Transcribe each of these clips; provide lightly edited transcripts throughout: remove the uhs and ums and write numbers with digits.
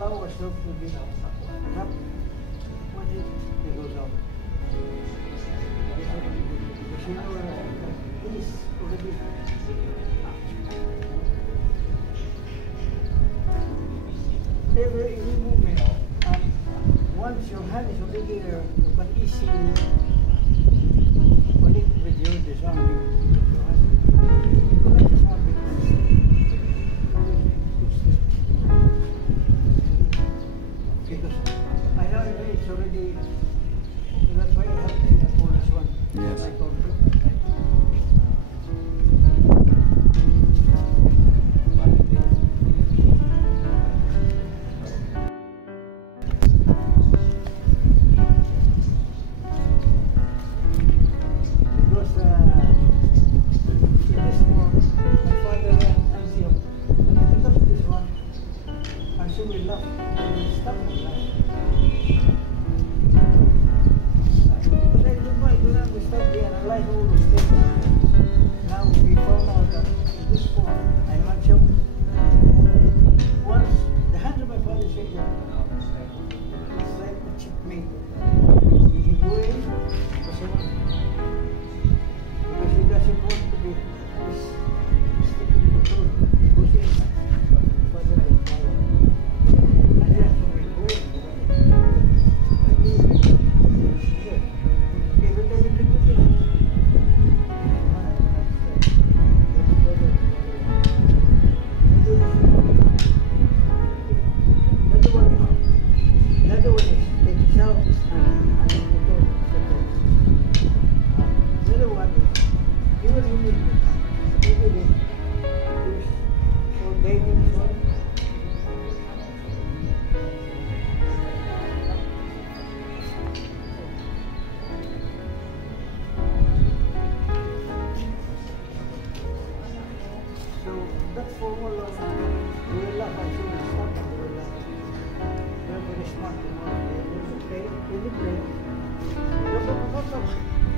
allow ourselves to be trapped. Once it goes out. Because you know it is already. Every movement, once your hand is already there, you can easily connect with your disarming. Because I know it's already, that's why I have to pull this one. Yes. I told you.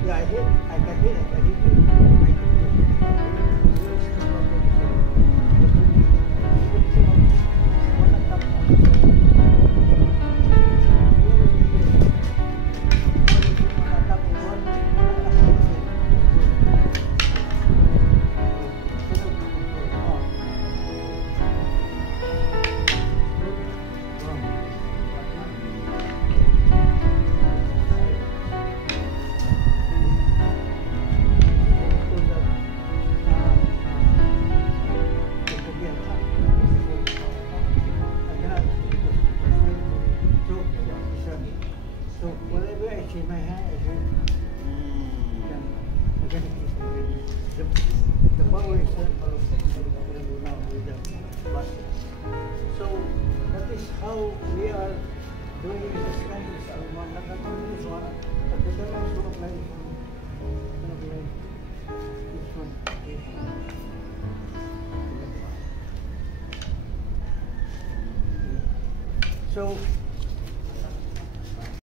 Yeah, I did. I can hit it. I did. So whatever I see my hand, I see the power is now with the plastic. So that is how we are doing this kind of stuff. Not only this one, but the other also apply this one. So